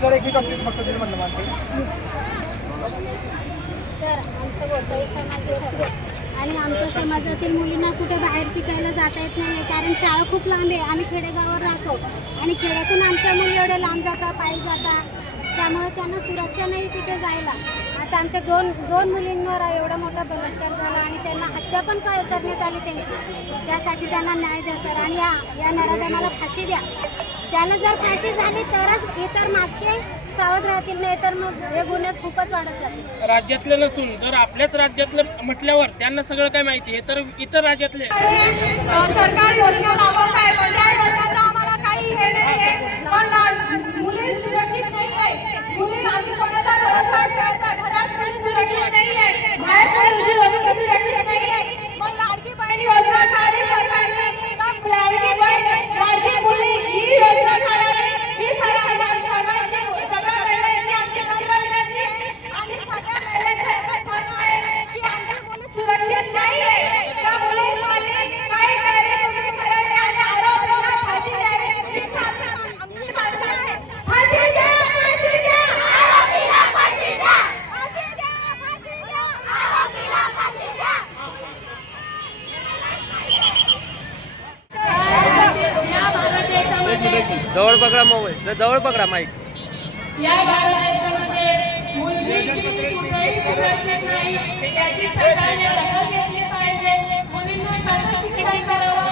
Sir एक फक्त तुम्ही म्हणलं सर आमचं गोसावी समाज आणि आमच्या समाजातील मुलींना कुठे बाहेर शिकायला जाता येत नाही कारण शाळा खूप लांब आहे. आम्ही खेडेगावावर राहतो. आणि खेड्यातून आमच्या मुली एवढे लांब जातात पायी जातात त्यामुळे त्यांना सुरक्षा नाही तिथे जायला. आता आमच्या दोन दोन मुलींवर एवढा मोठा बलात्कार झाला आणि त्यांना हत्या पण काय करण्यात आली त्यांची. त्यासाठी त्यांना न्याय द्या सर. आणि या या नराधमाला फाशी द्या. त्याला जर फाशी झाली तरच इतर मागचे सावध राहतील नाही तर मग हे गुन्हे खूपच वाढत जातील. राज्यातले नसून जर आपल्याच राज्यातलं म्हटल्यावर त्यांना सगळं काय माहिती? आहे तर इतर राज्यातले. सरकार योजना राबवत आहे. पण त्या योजनाचं आम्हाला काही हे नाही आहे. पण ला- जवळ पकडा मोबाईल जवळ पकडा माईक. या भारत देशामध्ये कुठेही सुरक्षित नाही याची सरकारने दखल घेतली पाहिजे. मुलींना कसं शिक्षण करावं?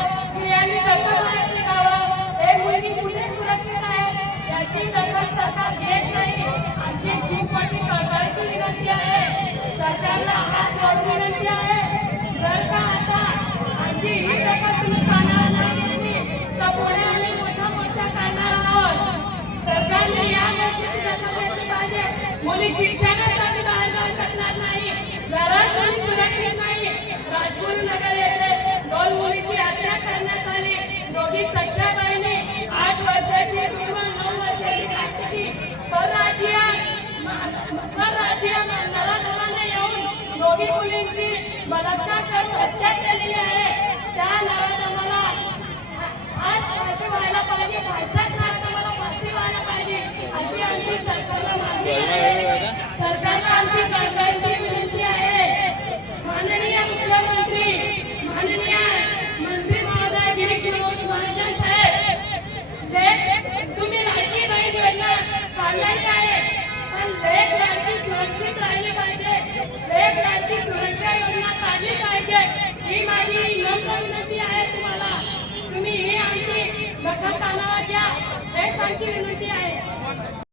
मुली शिक्षणासाठी बाहेर जाऊ शकणार नाही. घरात मुली सुरक्षित नाही. राजगुरू नगर येथे दोन मुलीची हत्या करण्यात आली. दोघी सख्या बहिणी आठ वर्षाची दुर्बल नऊ वर्षाची कार्तिकी परराज्य परराज्य नराधमाने येऊन दोघी मुलींची बलात्कार करून हत्या केलेली आहे. ही माझी नम्र विनंती आहे तुम्हाला. तुम्ही हे आमची दखल कानावर घ्या हेच आमची विनंती आहे.